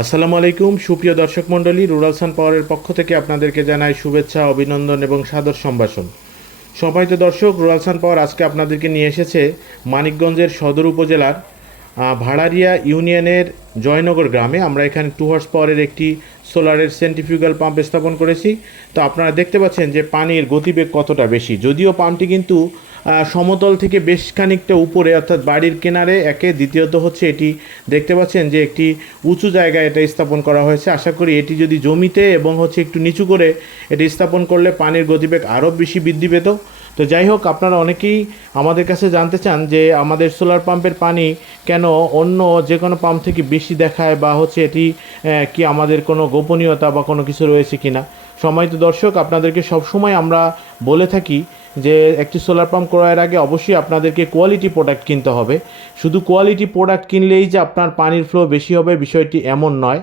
আসসালামু আলাইকুম সুপ্রিয় দর্শক মণ্ডলী, রুরাল সান পাওয়ারের পক্ষ থেকে আপনাদেরকে জানাই শুভেচ্ছা, অভিনন্দন এবং সাদর সম্ভাষণ। সম্মানিত দর্শক, রুরাল সান পাওয়ার আজকে আপনাদেরকে নিয়ে এসেছে মানিকগঞ্জের সদর উপজেলার ভাড়ারিয়া ইউনিয়নের জয়নগর গ্রামে। আমরা এখানে 2 হর্স পাওয়ারের একটি সোলারের সেন্ট্রিফিউগাল পাম্প স্থাপন করেছি। তো আপনারা দেখতে পাচ্ছেন যে পানির গতিবেগ কতটা বেশি, যদিও পাম্পটি কিন্তু সমতল থেকে বেশ খানিকটা উপরে, অর্থাৎ বাড়ির কিনারে একে, দ্বিতীয়ত হচ্ছে এটি দেখতে পাচ্ছেন যে একটি উঁচু জায়গায় এটা স্থাপন করা হয়েছে। আশা করি এটি যদি জমিতে এবং হচ্ছে একটু নিচু করে এটি স্থাপন করলে পানির গতিবেগ আরও বেশি বৃদ্ধি পেত। তো যাই হোক, আপনারা অনেকেই আমাদের কাছে জানতে চান যে আমাদের সোলার পাম্পের পানি কেন অন্য যে কোনো পাম্প থেকে বেশি দেখায়, বা হচ্ছে এটি কি আমাদের কোনো গোপনীয়তা বা কোনো কিছু রয়েছে কি না। সম্মানিত দর্শক, আপনাদেরকে সবসময় আমরা বলে থাকি যে একটি সোলার পাম্প ক্রয়ের আগে অবশ্যই আপনাদেরকে কোয়ালিটি প্রোডাক্ট কিনতে হবে। শুধু কোয়ালিটি প্রোডাক্ট কিনলেই যে আপনার পানির ফ্লো বেশি হবে বিষয়টি এমন নয়।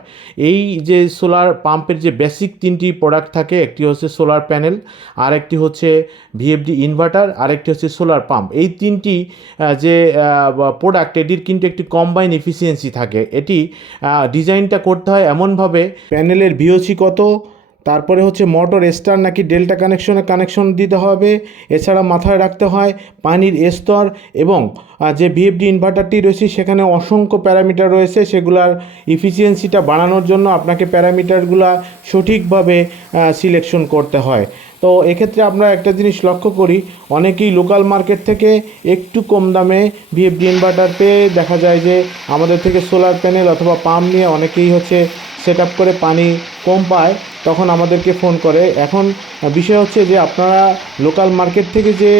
এই যে সোলার পাম্পের যে বেসিক 3টি প্রোডাক্ট থাকে, একটি হচ্ছে সোলার প্যানেল, আর একটি হচ্ছে ভিএফডি ইনভার্টার, আর একটি হচ্ছে সোলার পাম্প। এই 3টি যে প্রোডাক্ট, এটির কিন্তু একটি কম্বাইন এফিসিয়েন্সি থাকে। এটি ডিজাইনটা করতে হয় এমনভাবে, প্যানেলের ভিওসি কত, তারপরে হচ্ছে মোটর স্টার নাকি ডেল্টা কানেকশন দিতে হবে। এছাড়া মাথায় রাখতে হয় পানির স্তর, এবং যে ভিএফডি ইনভার্টারটি রয়েছে সেখানে অসংখ্য প্যারামিটার রয়েছে। সেগুলার এফিসিয়েন্সিটা বাড়ানোর জন্য আপনাকে প্যারামিটারগুলো সঠিকভাবে সিলেকশন করতে হয়। তো এক্ষেত্রে আমরা একটা জিনিস লক্ষ্য করি, অনেকেই লোকাল মার্কেট থেকে একটু কম দামে ভিএফডি ইনভার্টার পেয়ে দেখা যায় যে আমাদের থেকে সোলার প্যানেল অথবা পাম্প নিয়ে অনেকেই হচ্ছে সেট আপ করে পানি কম পায়, তখন আমাদেরকে ফোন করে। এখন বিষয় হচ্ছে যে আপনারা লোকাল মার্কেট থেকে যে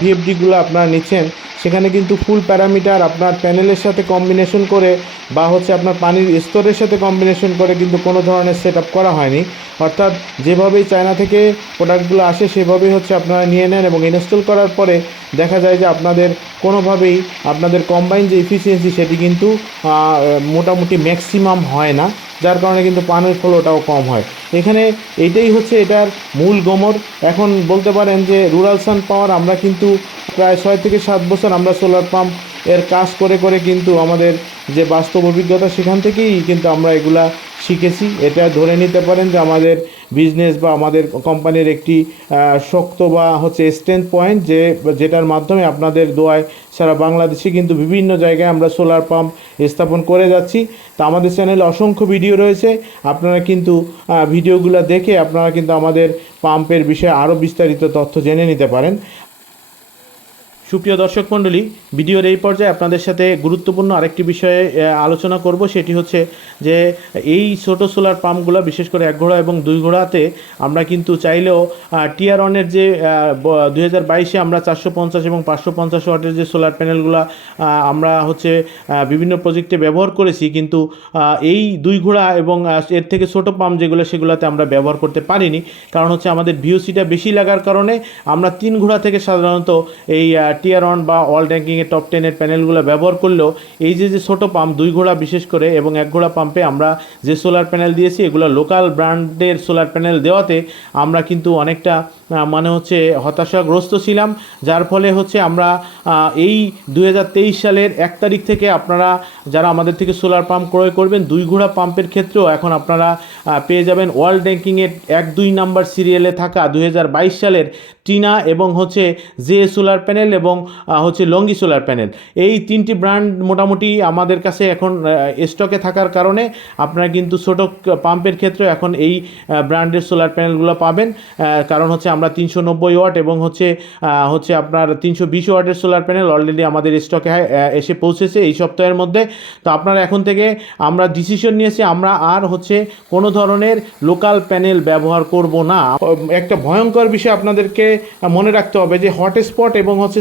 ভিএফডিগুলো আপনারা নিচ্ছেন, সেখানে কিন্তু ফুল প্যারামিটার আপনার প্যানেলের সাথে কম্বিনেশন করে বা হচ্ছে আপনার পানির স্তরের সাথে কম্বিনেশন করে কিন্তু কোনো ধরনের সেট আপ করা হয়নি। অর্থাৎ যেভাবেই চায়না থেকে প্রোডাক্টগুলো আসে সেভাবেই হচ্ছে আপনারা নিয়ে নেন, এবং ইনস্টল করার পরে দেখা যায় যে আপনাদের কোনোভাবেই আপনাদের কম্বাইন যে এফিসিয়েন্সি সেটি কিন্তু মোটামুটি ম্যাক্সিমাম হয় না, যার কারণে কিন্তু পানির ফ্লোটাও কম হয়। এখানে এইটাই হচ্ছে এটার মূল গোমর। এখন বলতে পারেন যে রুরাল সান পাওয়ার আমরা কিন্তু প্রায় 6 থেকে 7 বছর আমরা সোলার পাম্প এর কাজ করে করে কিন্তু আমাদের যে বাস্তব অভিজ্ঞতা, সেখান থেকেই কিন্তু আমরা এগুলা শিখেছি। এটা ধরে নিতে পারেন যে আমাদের বিজনেস বা আমাদের কোম্পানির একটি শক্ত বা হচ্ছে স্ট্রেংথ পয়েন্ট, যেটার মাধ্যমে আপনাদের দোয়ায় সারা বাংলাদেশে কিন্তু বিভিন্ন জায়গায় আমরা সোলার পাম্প স্থাপন করে যাচ্ছি। তা আমাদের চ্যানেলে অসংখ্য ভিডিও রয়েছে, আপনারা কিন্তু ভিডিওগুলো দেখে আপনারা কিন্তু আমাদের পাম্পের বিষয়ে আরও বিস্তারিত তথ্য জেনে নিতে পারেন। সুপ্রিয় দর্শক মণ্ডলী, ভিডিওর এই পর্যায়ে আপনাদের সাথে গুরুত্বপূর্ণ আরেকটি বিষয়ে আলোচনা করব। সেটি হচ্ছে যে এই ছোটো সোলার পাম্পগুলো, বিশেষ করে 1 ঘোড়া এবং 2 ঘোড়াতে আমরা কিন্তু চাইলেও টিয়ার ওয়ানের যে 2022-এ আমরা 450 এবং 550 ওয়াটের যে সোলার প্যানেলগুলো আমরা হচ্ছে বিভিন্ন প্রজেক্টে ব্যবহার করেছি, কিন্তু এই 2 ঘোড়া এবং এর থেকে ছোটো পাম্প যেগুলো, সেগুলোতে আমরা ব্যবহার করতে পারিনি। কারণ হচ্ছে আমাদের ভিওসিটা বেশি লাগার কারণে আমরা 3 ঘোড়া থেকে সাধারণত এই টিয়ার ওয়ান বা অল র্যাঙ্কিংয়ের টপ 10-এর প্যানেলগুলো ব্যবহার করলেও এই যে ছোটো পাম্প 2 ঘোড়া বিশেষ করে এবং 1 ঘোড়া পাম্পে আমরা যে সোলার প্যানেল দিয়েছি, এগুলো লোকাল ব্র্যান্ডের সোলার প্যানেল দেওয়াতে আমরা কিন্তু অনেকটা মানে হচ্ছে হতাশাগ্রস্ত ছিলাম। যার ফলে হচ্ছে আমরা এই 2023 সালের 1 তারিখ থেকে আপনারা যারা আমাদের থেকে সোলার পাম্প ক্রয় করবেন, 2 ঘোড়া পাম্পের ক্ষেত্রেও এখন আপনারা পেয়ে যাবেন ওয়ার্ল্ড র্যাঙ্কিংয়ের 1-2 নাম্বার সিরিয়ালে থাকা 2022 সালের ট্রিনা এবং হচ্ছে জে সোলার প্যানেল এবং হচ্ছে লঙ্গি সোলার প্যানেল। এই 3টি ব্র্যান্ড মোটামুটি আমাদের কাছে এখন স্টকে থাকার কারণে আপনারা কিন্তু ছোটো পাম্পের ক্ষেত্রে এখন এই ব্র্যান্ডের সোলার প্যানেলগুলো পাবেন। কারণ হচ্ছে আমরা 390 ওয়াট এবং হচ্ছে আপনার 320 ওয়াটের সোলার প্যানেল অলরেডি আমাদের স্টকে এসে পৌঁছেছে এই সপ্তাহের মধ্যে। তো আপনারা এখন থেকে আমরা ডিসিশন নিয়েছি, আমরা আর হচ্ছে কোনো ধরনের লোকাল প্যানেল ব্যবহার করব না। একটা ভয়ঙ্কর বিষয় আপনাদেরকে মনে রাখতে হবে যে হটস্পট এবং হচ্ছে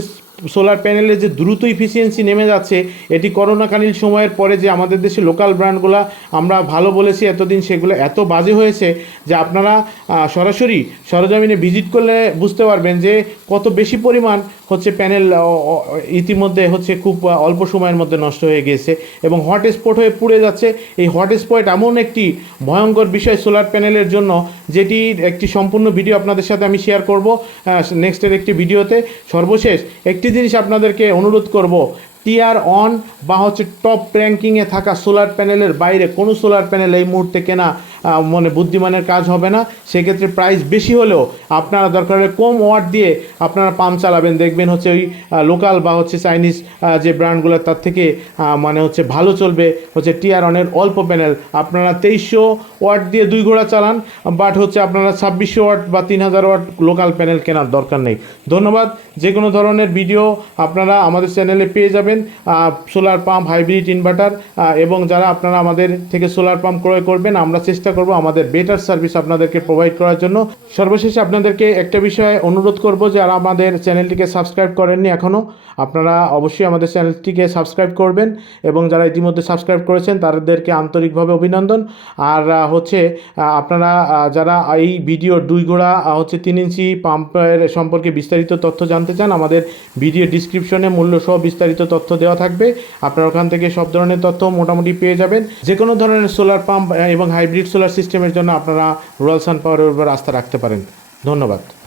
সোলার প্যানেলে যে দ্রুত ইফিসিয়েন্সি নেমে যাচ্ছে, এটি করোনাকালীন সময়ের পরে যে আমাদের দেশে লোকাল ব্র্যান্ডগুলো আমরা ভালো বলেছি এতদিন, সেগুলো এত বাজে হয়েছে যে আপনারা সরাসরি সরজমিনে ভিজিট করলে বুঝতে পারবেন যে কত বেশি পরিমাণ হচ্ছে প্যানেল ইতিমধ্যে হচ্ছে খুব অল্প সময়ের মধ্যে নষ্ট হয়ে গিয়েছে এবং হটস্পট হয়ে পুড়ে যাচ্ছে। এই হটস্পট এমন একটি ভয়ঙ্কর বিষয় সোলার প্যানেলের জন্য, যেটির একটি সম্পূর্ণ ভিডিও আপনাদের সাথে আমি শেয়ার করব নেক্সটের একটি ভিডিওতে। সর্বশেষ একটি জিনিস আপনাদেরকে অনুরোধ করব, টিআর অন বা হচ্ছে টপ র্যাঙ্কিংয়ে থাকা সোলার প্যানেলের বাইরে কোনো সোলার প্যানেল এই মুহূর্তে কেনা মানে বুদ্ধিমানের কাজ হবে না। সেক্ষেত্রে প্রাইস বেশি হলেও আপনারা দরকার হলে কম ওয়াট দিয়ে আপনারা পাম্প চালাবেন, দেখবেন হচ্ছে ওই লোকাল বা হচ্ছে চাইনিজ যে ব্র্যান্ডগুলো তার থেকে মানে হচ্ছে ভালো চলবে হচ্ছে টিআর অনের অল্প প্যানেল। আপনারা 2300 ওয়াট দিয়ে 2 ঘোড়া চালান, বাট হচ্ছে আপনারা 2600 ওয়াট বা 3000 ওয়াট লোকাল প্যানেল কেনার দরকার নেই। ধন্যবাদ। যে কোনো ধরনের ভিডিও আপনারা আমাদের চ্যানেলে পেয়ে যাবেন, সোলার পাম্প, হাইব্রিড ইনভার্টার, এবং যারা আপনারা আমাদের থেকে সোলার পাম্প ক্রয় করবেন আমরা চেষ্টা করব আমাদের বেটার সার্ভিস আপনাদেরকে প্রোভাইড করার জন্য। সর্বশেষে আপনাদেরকে একটা বিষয়ে অনুরোধ করব, যে যারা আমাদের চ্যানেলটিকে সাবস্ক্রাইব করেননি এখনও, আপনারা অবশ্যই আমাদের চ্যানেলটিকে সাবস্ক্রাইব করবেন, এবং যারা ইতিমধ্যে সাবস্ক্রাইব করেছেন তাদেরকে আন্তরিকভাবে অভিনন্দন। আর হচ্ছে আপনারা যারা এই ভিডিও 2 ঘোড়া হচ্ছে 3 ইঞ্চি পাম্পের সম্পর্কে বিস্তারিত তথ্য জানতে চান, আমাদের ভিডিও ডিসক্রিপশনে মূল্য সহ বিস্তারিত তথ্য দেওয়া থাকবে, আপনারা ওখান থেকে সব ধরনের তথ্য মোটামুটি পেয়ে যাবেন। যে কোনো ধরনের সোলার পাম্প এবং হাইব্রিড সোলার সিস্টেমের জন্য আপনারা রুরাল সান পাওয়ারের উপর আস্থা রাখতে পারেন। ধন্যবাদ।